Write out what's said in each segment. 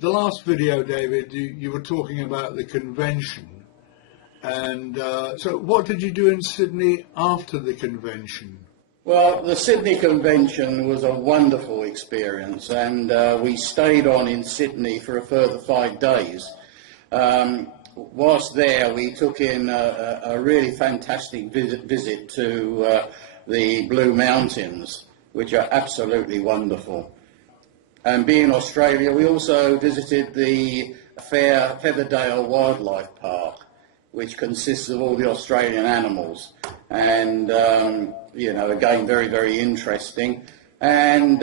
The last video, David, you were talking about the convention, and so what did you do in Sydney after the convention? Well, the Sydney Convention was a wonderful experience, and we stayed on in Sydney for a further 5 days. Whilst there, we took in a really fantastic visit to the Blue Mountains, which are absolutely wonderful. And being in Australia, we also visited the Featherdale Wildlife Park, which consists of all the Australian animals. And, you know, again, very, very interesting. And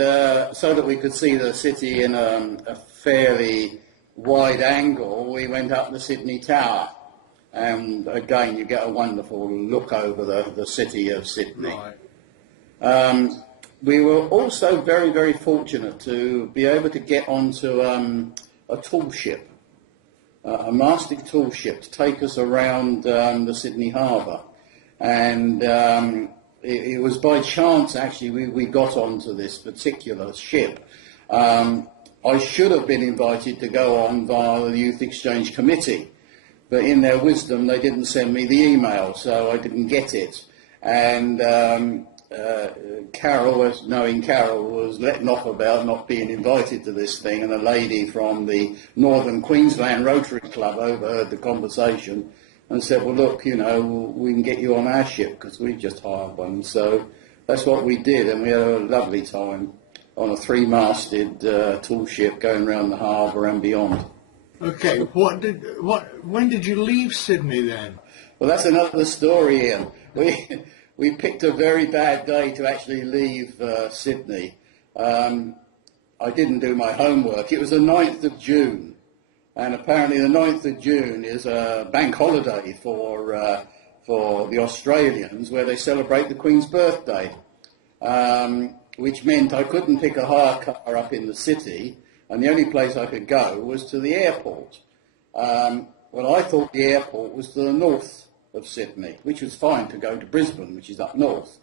so that we could see the city in a fairly wide angle, we went up the Sydney Tower. And again, you get a wonderful look over the city of Sydney. Right. We were also very, very fortunate to be able to get onto a tool ship, a mastic tool ship, to take us around the Sydney Harbour. And it was by chance, actually, we got onto this particular ship. I should have been invited to go on via the Youth Exchange Committee, but in their wisdom, they didn't send me the email, so I didn't get it. And Carol, knowing Carol, was letting off about not being invited to this thing, and a lady from the Northern Queensland Rotary Club overheard the conversation and said, well, look, you know, we can get you on our ship because we just hired one. So that's what we did, and we had a lovely time on a 3-masted tool ship going around the harbour and beyond. Okay, when did you leave Sydney then? Well, that's another story, Ian. We picked a very bad day to actually leave Sydney. I didn't do my homework. It was the 9th of June, and apparently the 9th of June is a bank holiday for the Australians, where they celebrate the Queen's birthday, which meant I couldn't pick a hire car up in the city, and the only place I could go was to the airport. Well, I thought the airport was to the north of Sydney, which was fine to go to Brisbane, which is up north.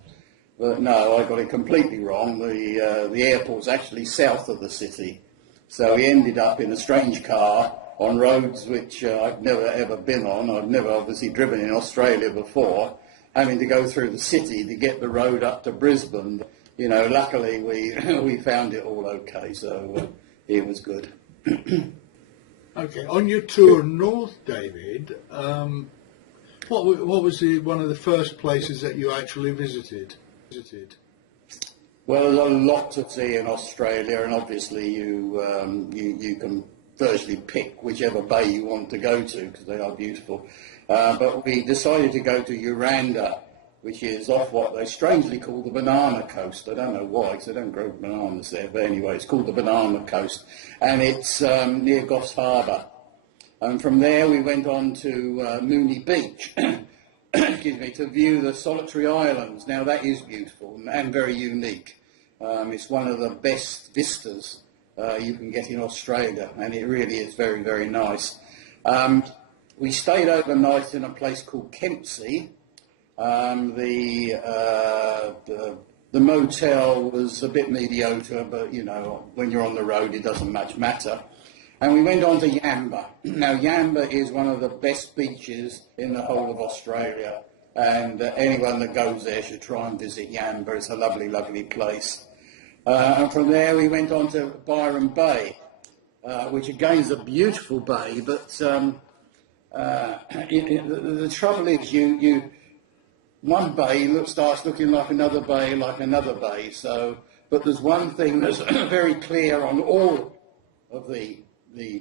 But no, I got it completely wrong. The airport's actually south of the city. So we ended up in a strange car on roads which I've never ever been on. I've never obviously driven in Australia before, having to go through the city to get the road up to Brisbane. You know, luckily we found it all okay, so it was good. Okay, on your tour north, David, what was one of the first places that you actually visited? Well, there's a lot to see in Australia, and obviously you can virtually pick whichever bay you want to go to because they are beautiful. But we decided to go to Uranda, which is off what they strangely call the Banana Coast. I don't know why, because they don't grow bananas there, but anyway, it's called the Banana Coast, and it's near Goss Harbour. And from there we went on to Mooney Beach, excuse me, to view the Solitary Islands. Now that is beautiful and very unique. It's one of the best vistas you can get in Australia, and it really is very, very nice. We stayed overnight in a place called Kempsey. The motel was a bit mediocre, but you know, when you're on the road it doesn't much matter. And we went on to Yamba. Now Yamba is one of the best beaches in the whole of Australia, and anyone that goes there should try and visit Yamba. It's a lovely, lovely place. And from there we went on to Byron Bay, which again is a beautiful bay, but the trouble is one bay starts looking like another bay, so, but there's one thing that's very clear on all of the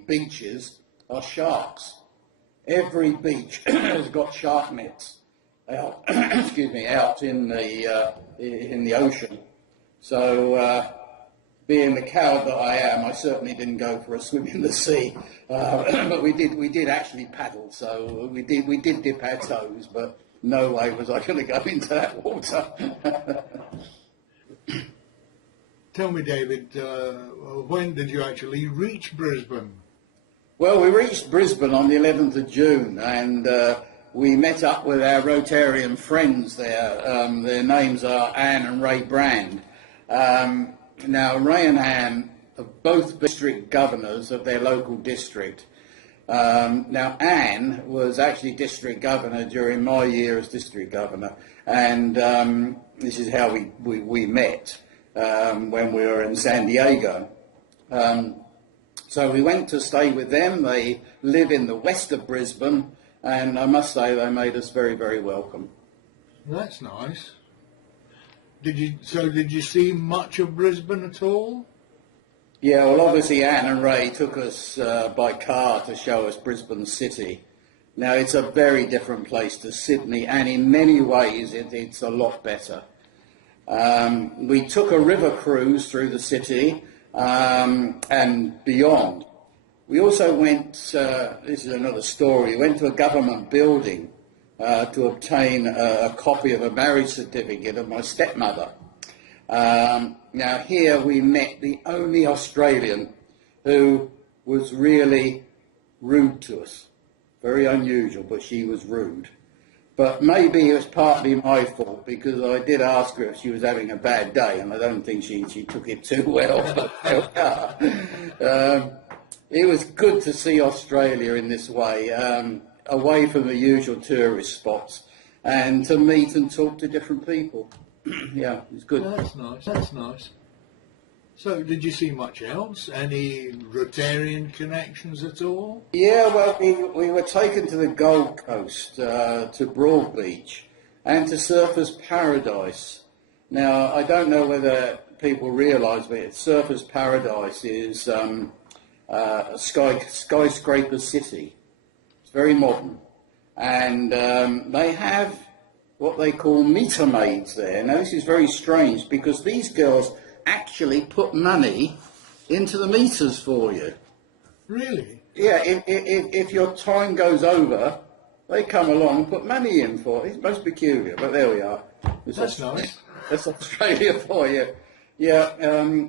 beaches are sharks. Every beach has got shark nets out, excuse me, out in the ocean. So, being the coward that I am, I certainly didn't go for a swim in the sea, but we did actually paddle. So we did dip our toes, but no way was I going to go into that water. Tell me, David, when did you actually reach Brisbane? Well, we reached Brisbane on the 11th of June, and we met up with our Rotarian friends there. Their names are Anne and Ray Brand. Now, Ray and Anne both district governors of their local district. Now, Anne was actually district governor during my year as district governor, and this is how we met when we were in San Diego. So we went to stay with them. They live in the west of Brisbane, and I must say they made us very, very welcome. That's nice. Did you see much of Brisbane at all? Yeah, well, obviously Anne and Ray took us by car to show us Brisbane City. Now, it's a very different place to Sydney, and in many ways it's a lot better. We took a river cruise through the city and beyond. We also went, this is another story, we went to a government building to obtain a copy of a marriage certificate of my stepmother. Now here we met the only Australian who was really rude to us. Very unusual, but she was rude. But maybe it was partly my fault, because I did ask her if she was having a bad day, and I don't think she took it too well. It was good to see Australia in this way, away from the usual tourist spots, and to meet and talk to different people. Yeah, it's good. That's nice. That's nice. So, did you see much else? Any Rotarian connections at all? Yeah, well, we were taken to the Gold Coast, to Broadbeach, and to Surfers Paradise. Now, I don't know whether people realise, but Surfers Paradise is a skyscraper city. It's very modern, and they have what they call meter maids there. Now, this is very strange, because these girls actually put money into the meters for you. Really? Yeah, if your time goes over, they come along and put money in for it. It's most peculiar, but there we are. That's nice. That's Australia for you. Yeah,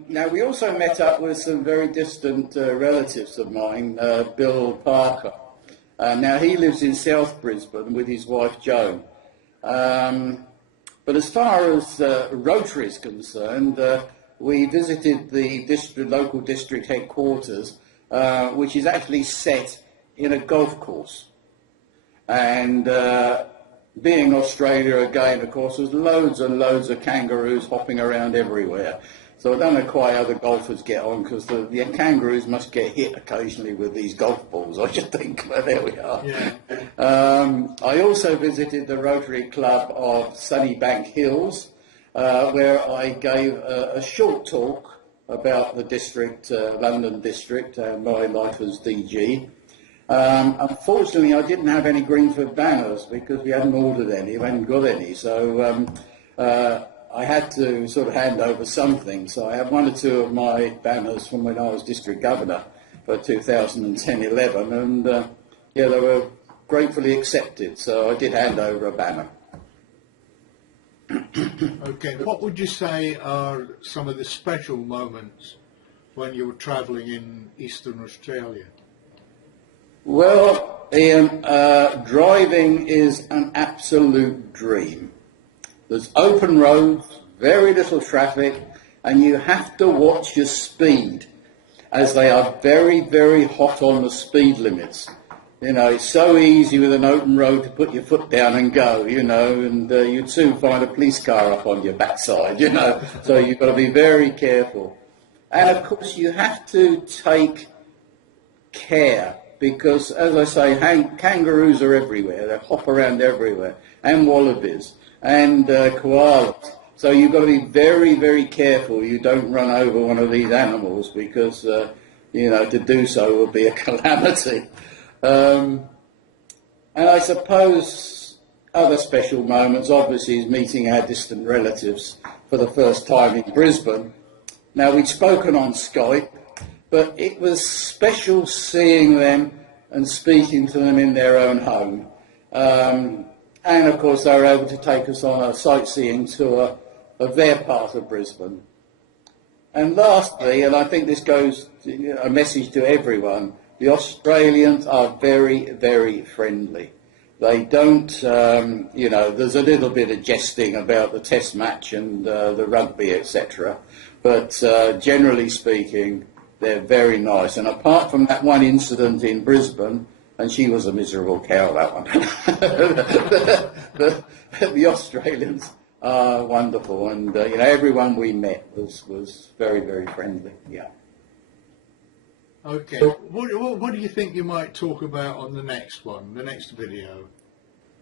now we also met up with some very distant relatives of mine, Bill Parker. Now he lives in South Brisbane with his wife Joan. But as far as Rotary is concerned, we visited the local district headquarters, which is actually set in a golf course. And being Australia again, of course, there's loads and loads of kangaroos hopping around everywhere. So I don't know quite how the golfers get on, because the kangaroos must get hit occasionally with these golf balls, I should think, but there we are. Yeah. I also visited the Rotary Club of Sunnybank Hills, where I gave a short talk about the district, London district, and my life as DG. Unfortunately, I didn't have any Greenford banners, because we hadn't ordered any, we hadn't got any, so I had to sort of hand over something. So I have one or two of my banners from when I was district governor for 2010-11, and yeah, they were gratefully accepted, so I did hand over a banner. Okay, what would you say are some of the special moments when you were travelling in Eastern Australia? Well, Ian, driving is an absolute dream. There's open roads, very little traffic, and you have to watch your speed, as they are very, very hot on the speed limits. You know, it's so easy with an open road to put your foot down and go, you know, and you'd soon find a police car up on your backside, you know, so you've got to be very careful. And of course you have to take care, because as I say, kangaroos are everywhere, they hop around everywhere, and wallabies, and koalas. So you've got to be very, very careful you don't run over one of these animals, because, you know, to do so would be a calamity. And I suppose other special moments, obviously, is meeting our distant relatives for the first time in Brisbane. Now, we'd spoken on Skype, but it was special seeing them and speaking to them in their own home. And, of course, they were able to take us on a sightseeing tour of their part of Brisbane. And lastly, and I think this goes a message to everyone, the Australians are very, very friendly. They don't, you know, there's a little bit of jesting about the test match and the rugby, etc. But generally speaking, they're very nice. And apart from that one incident in Brisbane, and she was a miserable cow, that one, the Australians are wonderful, and everyone we met was very, very friendly. Yeah. Okay. What do you think you might talk about on the next one, the next video?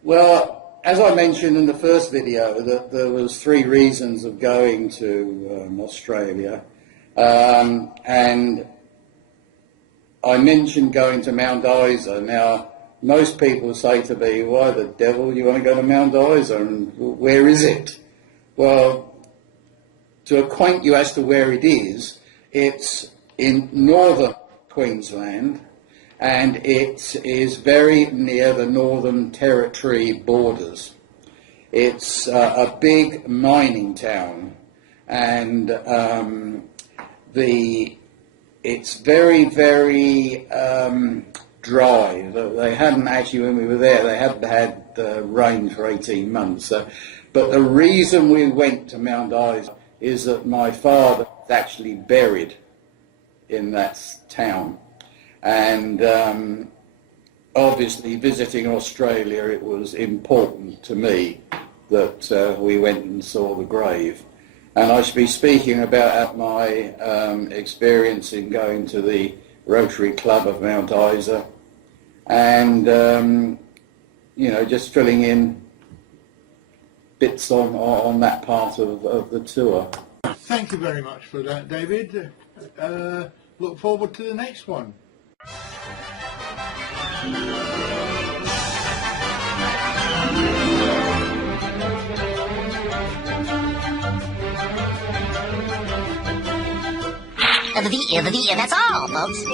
Well, as I mentioned in the first video, that there was 3 reasons of going to Australia, and I mentioned going to Mount Isa. Now, most people say to me, "Why the devil you want to go to Mount Isa, and where is it?" Well, to acquaint you as to where it is, it's in northern Queensland, and it is very near the Northern Territory borders. It's a big mining town, and it's very, very dry. They hadn't actually, when we were there, they hadn't had rain for 18 months. But the reason we went to Mount Isa is that my father was actually buried in that town. And obviously, visiting Australia, it was important to me that we went and saw the grave. And I should be speaking about my experience in going to the Rotary Club of Mount Isa, and just filling in bits on that part of the tour. Thank you very much for that, David. Look forward to the next one. The V, that's all, folks.